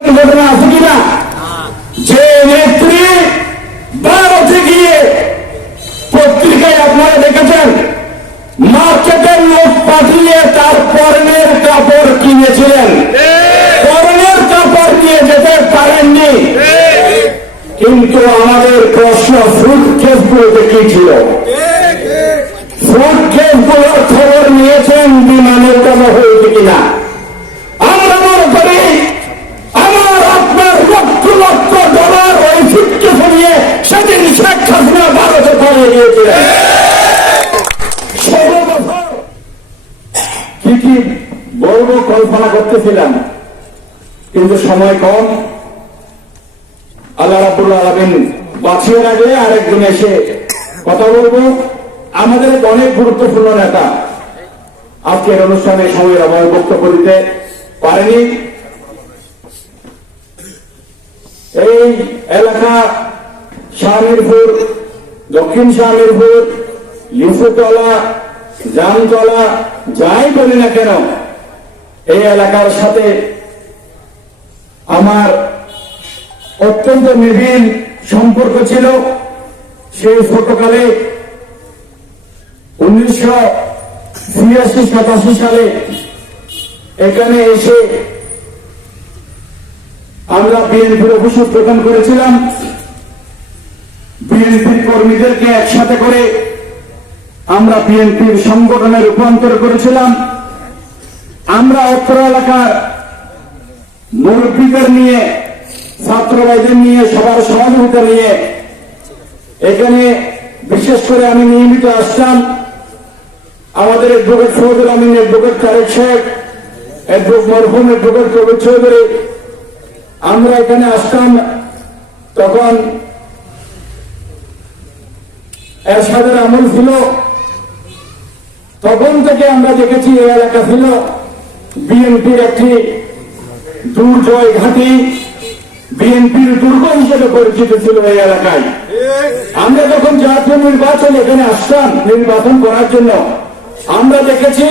ঘটনা আছে যে নেত্রী ভারতে গিয়ে পত্রিকায় আপনারা দেখেছেন মার্কেটের লোক পাঠিয়ে তার পরনের কাপড় কিনেছিলেন পরনের কাপড় নিয়ে যেতে পারেননি কিন্তু আমাদের প্রশ্ন ফুড কেসগুলোতে কি ছিল ফুড কেসগুলোর খবর নিয়েছেন বিমানের কথা হয়েছে কিনা আমরা মনে করি আমার আপনার লক্ষ লক্ষ ডলার ওই সুটকেসে নিয়ে সেদিন শেখ হাসিনা ভারতে পালিয়ে গিয়েছিলেন ষোলো বছর কি কি বলব কল্পনা করতেছিলাম কিন্তু সময় কম। আল্লাহ রাবুল আলমিন বাঁচিয়ে রাখলে আরেকদিন এসে কথা বলব। আমাদের অনেক গুরুত্বপূর্ণ নেতা। আজকের অনুষ্ঠানে সময়ের অভাবে বক্তব্য দিতে পারেনি। এই এলাকা শাহমিরপুর, দক্ষিণ শাহমিরপুর লিফুতলা জামতলা, যাই বলি না কেন এই এলাকার সাথে আমার অত্যন্ত নিবিড় সম্পর্ক ছিল। সেই ছোটকালে উনিশশো ছিয়াশি, সাতাশি সালে এখানে এসে আমরা বিএনপির অফিস উদ্বোধন করেছিলাম। বিএনপির কর্মীদেরকে একসাথে করে আমরা বিএনপির সংগঠনে রূপান্তর করেছিলাম। আমরা অত্র এলাকার মুরব্বীদের নিয়ে ছাত্র ছাত্রবাইদের নিয়ে, সবার সহযোগিতা নিয়ে, এখানে বিশেষ করে আমি নিয়মিত আসতাম। আমাদের advocate Saudul Amin advocate Tarek Sheikh advocate মরহুম অ্যাডভোকেট কবির চৌধুরী, আমরা এখানে আসতাম। তখন এরশাদের আমল ছিল। তখন থেকে আমরা দেখেছি এই এলাকা ছিল। বিএনপির একটি দুর্জয় ঘাঁটি বিএনপির দুর্গ হিসেবে পরিচিত ছিল এই এলাকায়। আমরা যখন জাতীয় নির্বাচন এখানে আসতাম নির্বাচন করার জন্য, আমরা দেখেছি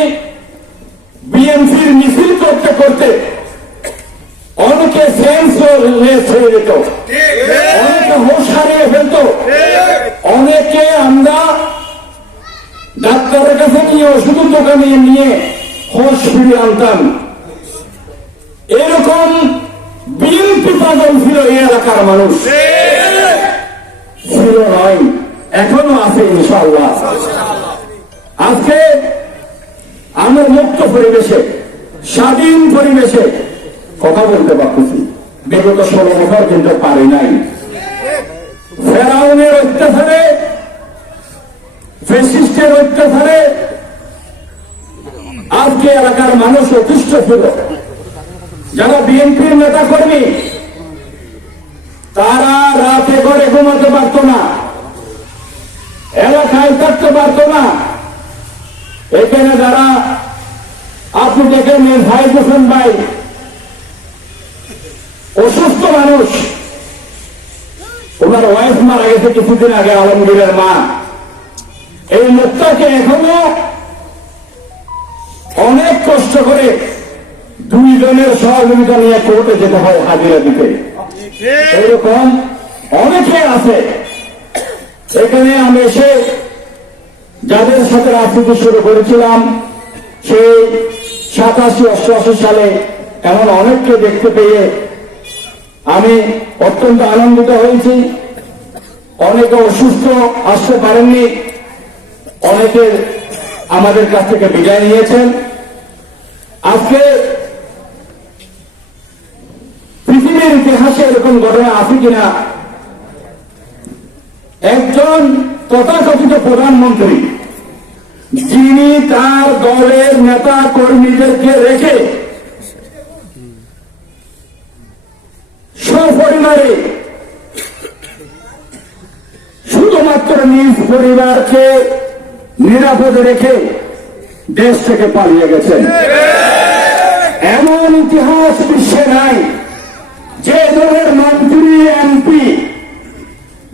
বিএনপির মিছিল করতে করতে অনেকে সেন্স হয়ে যেত। অনেকে হোশ হারিয়ে ফেলত। অনেকে আমরা ডাক্তারের কাছে নিয়ে ওষুধের দোকানে নিয়ে ফিরিয়ে আনতাম। এরকম বিএনপি পাগল ছিল এই এলাকার মানুষ। ছিল নয় এখনও আছে ইনশাল্লাহ আজকে আমরা মুক্ত পরিবেশে, স্বাধীন পরিবেশে কথা বলতে পারতেছি। বিগত ষোলো বছর কিন্তু পারি নাই। ফেরাউনের অত্যাচারে ফেসিস্টের অত্যাচারে আজকে এলাকার মানুষ অতিষ্ঠ ছিল, যারা বিএনপির নেতা কর্মী তারা রাতে ঘরে ঘুমাতে পারত না, এলাকায় থাকতে পারত না। এখানে যারা আপনি দেখেন ভাই হোসেন ভাই, অসুস্থ মানুষ, ওনার ওয়াইফ মারা গেছে কিছুদিন আগে, আলমগীরের মা। এই লোকটাকে এখনও করে দুইজনের সহযোগিতা নিয়ে কোর্টে যেতে হয় হাজিরা দিতে। এরকম অনেকে আছে। এখানে আমি এসে যাদের সাথে রাজনীতি শুরু করেছিলাম, সেই সাতাশি, অষ্টআশি সালে এমন অনেককে দেখতে পেয়ে আমি অত্যন্ত আনন্দিত হয়েছি। অনেকে অসুস্থ আসতে পারেননি। অনেকে আমাদের কাছ থেকে বিদায় নিয়েছেন। আজকে পৃথিবীর ইতিহাসে এরকম ঘটনা আছে কিনা? একজন তথাকথিত প্রধানমন্ত্রী, যিনি তার দলের নেতা কর্মীদেরকে রেখে সপরিবারে শুধুমাত্র নিজ পরিবারকে নিরাপদে রেখে দেশ থেকে পালিয়ে গেছেন এমন ইতিহাস বিশ্বে নাই। যে দলের মন্ত্রী এমপি,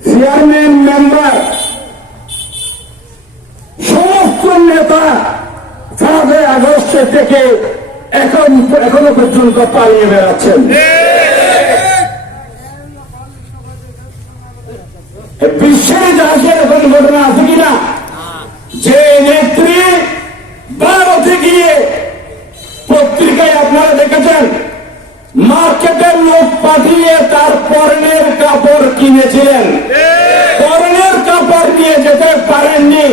চেয়ারম্যান, মেম্বার, সমস্ত নেতা সাতই আগস্ট থেকে এখন, এখনও পর্যন্ত পালিয়ে বেড়াচ্ছেন। বিশ্বের জাহাজের এখন ঘটনা আছে কিনা পাঠিয়ে তার পরনের কাপড় কিনেছিলেন। পরনের কাপড় নিয়ে যেতে পারেননি।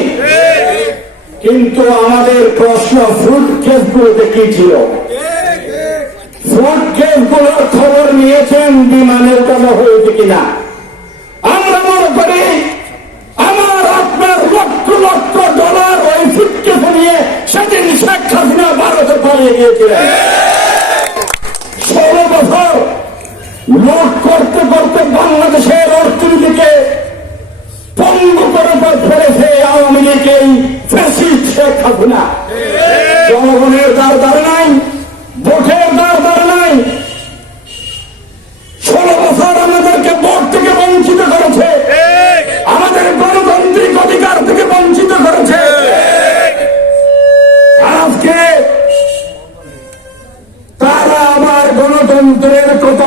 কিন্তু আমাদের প্রশ্ন ফুড কেসগুলোতে কি ছিল? ফুড কেসগুলোর খবর নিয়েছেন বিমানের কথা হয়েছে কিনা? আমরা মনে করি আমার আপনার লক্ষ লক্ষ ডলার ওই ফুটকেস নিয়ে সেদিন শেখ হাসিনা ভারতে পালিয়ে গিয়েছিলেন ষোলো বছর লোক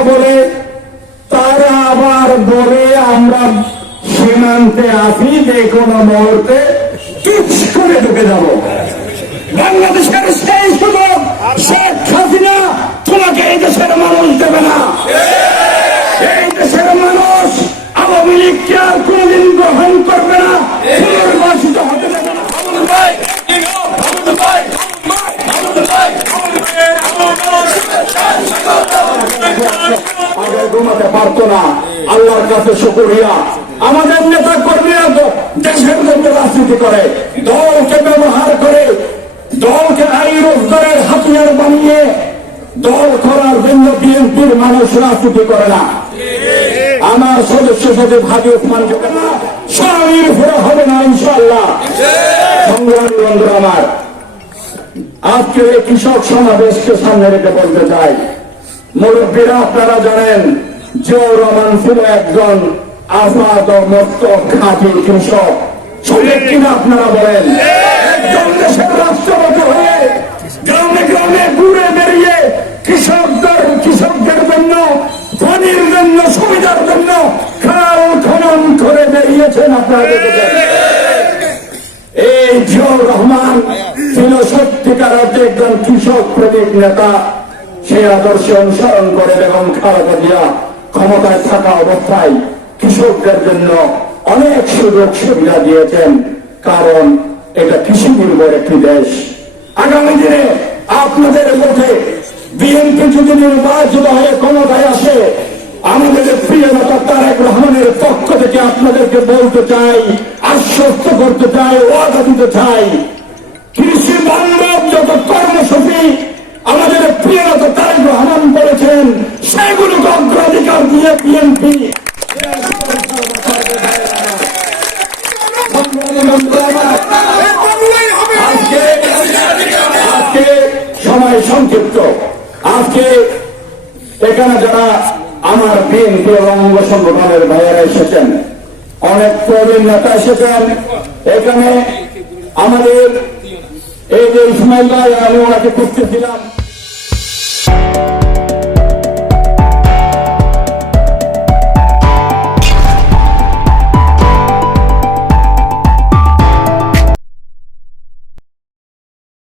বলে, তারা আবার বলে, আমরা সীমান্তে আছি, যে কোনো মুহূর্তে করে ঢুকে যাব। বাংলাদেশের সেই সুযোগ শেখ হাসিনা তোমাকে এই দেশের মানুষ দেবে না। এই দেশের মানুষ আওয়ামী লীগকে আর কোনদিন গ্রহণ করবে না, পুনর্বাসিত দেবে না। আগে ঘুমাতে পারতো না। আল্লাহর কাছে শুকরিয়া। আমাদের নেতা কর্মীরা দেশের জন্য রাজনীতি করে। দলকে ব্যবহার করে, দলকে আই রোজগারের হাতিয়ার বানিয়ে দল করার জন্য বিএনপির মানুষ রাজনীতি করে না। আমার সদস্য সচিব হাজি ওসমান যোগে না স্বামীর ফেরা হবে না ইনশাল্লাহ সংগ্রামী বন্ধু আমার, আজকে কৃষক সমাবেশকে সামনে রেখে বলতে চাই। মুরব্বীরা আপনারা জানেন, জিয়াউর রহমান ছিল একজন আজাদ মস্ত খাঁটি কৃষক। সঠিক কিনা আপনারা বলেন? একজন দেশের রাষ্ট্রপতি হয়ে গ্রামে গ্রামে ঘুরে বেরিয়ে কৃষকদের কৃষকদের জন্য, ধনির জন্য, সুবিধার জন্য খাল খনন করে বেরিয়েছেন আপনারা এই জিয়াউর রহমান ছিল সত্যিকার একজন কৃষক প্রেমিক নেতা। সেই আদর্শ অনুসরণ করে বেগম খালেদা জিয়া ক্ষমতায় থাকা অবস্থায় কৃষকদের জন্য অনেক সুযোগ সুবিধা দিয়েছেন। কারণ এটা কৃষি নির্ভর একটি দেশ। আগামী দিনে আপনাদের মধ্যে বিএনপি যদি নির্বাচিত হয়ে ক্ষমতায় আসে, আমাদের প্রিয় নেতা তারেক রহমানের পক্ষ থেকে আপনাদেরকে বলতে চাই, আশ্বস্ত করতে চাই, ওয়াদা দিতে চাই, কৃষি বান্ধব যত কর্মসূচি আমাদের প্রিয় তারেক রহমান বলেছেন, সেগুলোকে অগ্রাধিকার দিয়ে বিএনপি সংক্ষিপ্ত। আজকে আমার অনেক প্রবীণ নেতা এসেছেন। এখানে আমাদের এই যে ইসমাইল ভাই আমি ওনাকে খুঁজতেছিলাম।